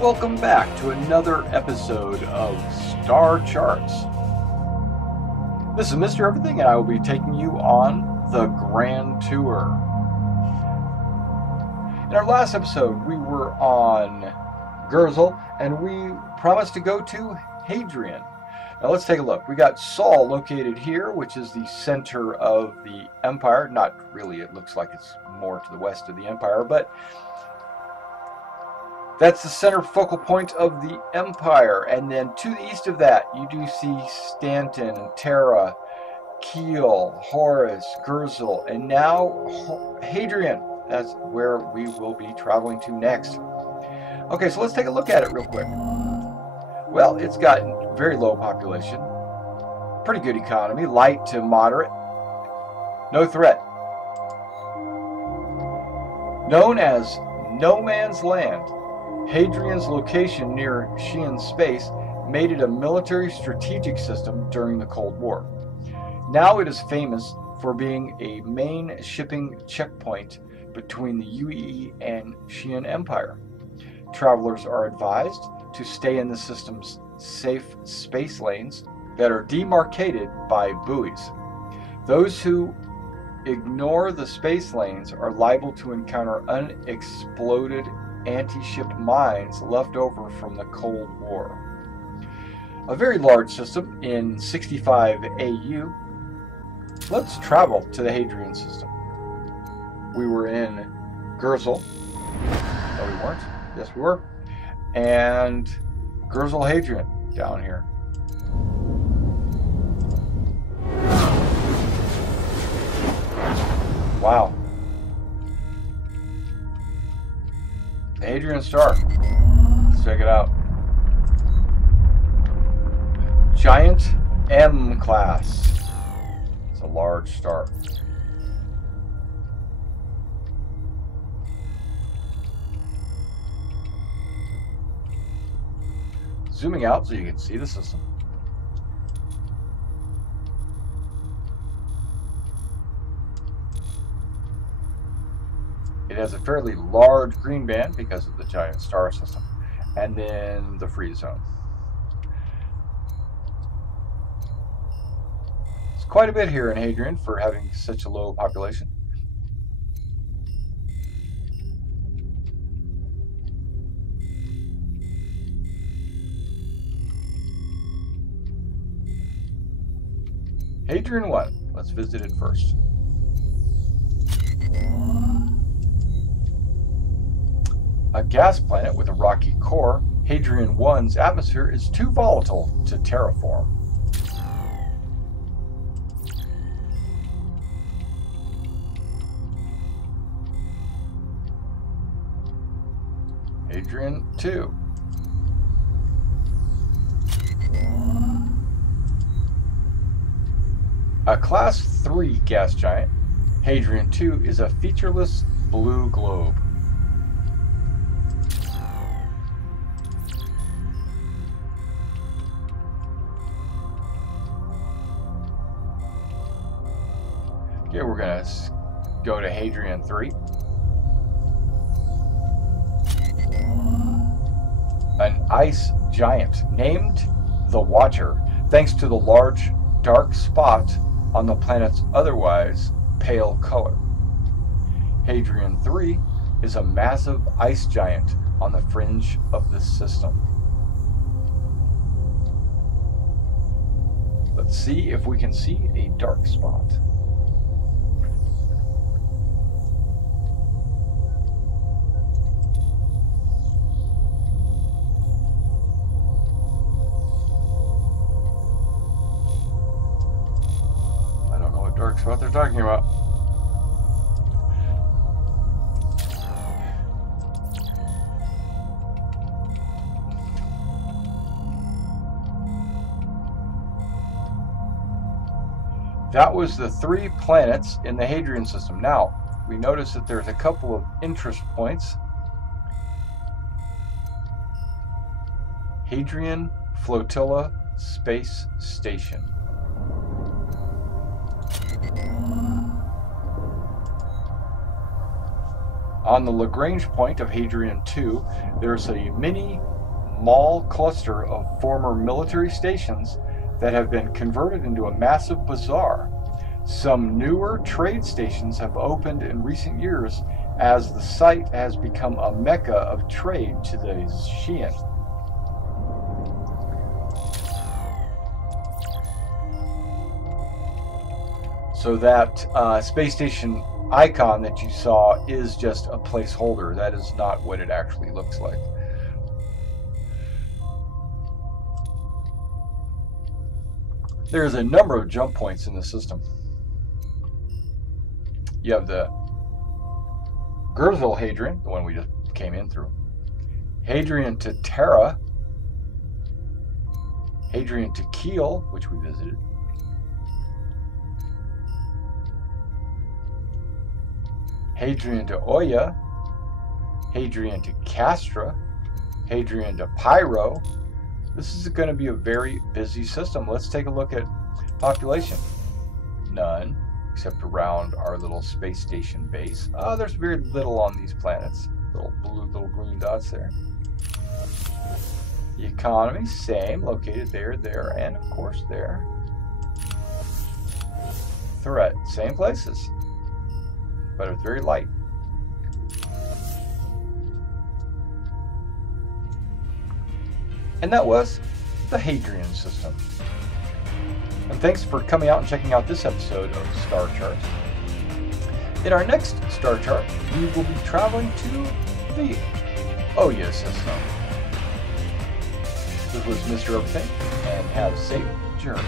Welcome back to another episode of Star Charts. This is Mr. Everything, and I will be taking you on the Grand Tour. In our last episode, we were on Gurzel, and we promised to go to Hadrian. Now let's take a look. We got Saul located here, which is the center of the empire. Not really, it looks like it's more to the west of the empire, but that's the center focal point of the empire. And then to the east of that, you do see Stanton and Terra, Kiel, Horus, Gurzel, and now Hadrian. That's where we will be traveling to next. Okay, so let's take a look at it real quick. Well, it's got very low population, pretty good economy, light to moderate, no threat. Known as No Man's Land, Hadrian's location near Xi'an space made it a military strategic system during the Cold War. Now it is famous for being a main shipping checkpoint between the UAE and Xi'an Empire. Travelers are advised to stay in the system's safe space lanes that are demarcated by buoys. Those who ignore the space lanes are liable to encounter unexploded anti-ship mines left over from the Cold War. A very large system in 65 AU. Let's travel to the Hadrian system. We were in Gurzel. No, we weren't. Yes, we were. And Gurzel Hadrian down here. Wow. The Hadrian Star. Let's check it out. Giant M class. It's a large star. Zooming out so you can see the system. It has a fairly large green band because of the giant star system, and then the freeze zone. It's quite a bit here in Hadrian for having such a low population. Hadrian 1. Let's visit it first. A gas planet with a rocky core, Hadrian 1's atmosphere is too volatile to terraform. Hadrian 2. A Class 3 gas giant, Hadrian 2 is a featureless blue globe. Okay, we're going to go to Hadrian 3. An ice giant named the Watcher, thanks to the large dark spot on the planet's otherwise pale color. Hadrian 3 is a massive ice giant on the fringe of the system. Let's see if we can see a dark spot. What they're talking about. That was the 3 planets in the Hadrian system. Now, we notice that there's a couple of interest points. Hadrian Flotilla Space Station. On the Lagrange point of Hadrian 2, there's a mini mall cluster of former military stations that have been converted into a massive bazaar. Some newer trade stations have opened in recent years as the site has become a mecca of trade to the Xian. So that space station icon that you saw is just a placeholder. That is not what it actually looks like. There's a number of jump points in the system. You have the Gersville Hadrian, the one we just came in through. Hadrian to Terra. Hadrian to Kiel, which we visited. Hadrian to Oya. Hadrian to Castra. Hadrian to Pyro. This is going to be a very busy system. Let's take a look at population. None, except around our little space station base. There's very little on these planets. Little blue, little green dots there. The economy, same, located there, there, and of course there. Threat, same places, but it's very light. And that was the Hadrian system. And thanks for coming out and checking out this episode of Star Chart. In our next Star Chart, we will be traveling to the Oya system. This was Mr. Everything, and have a safe journey.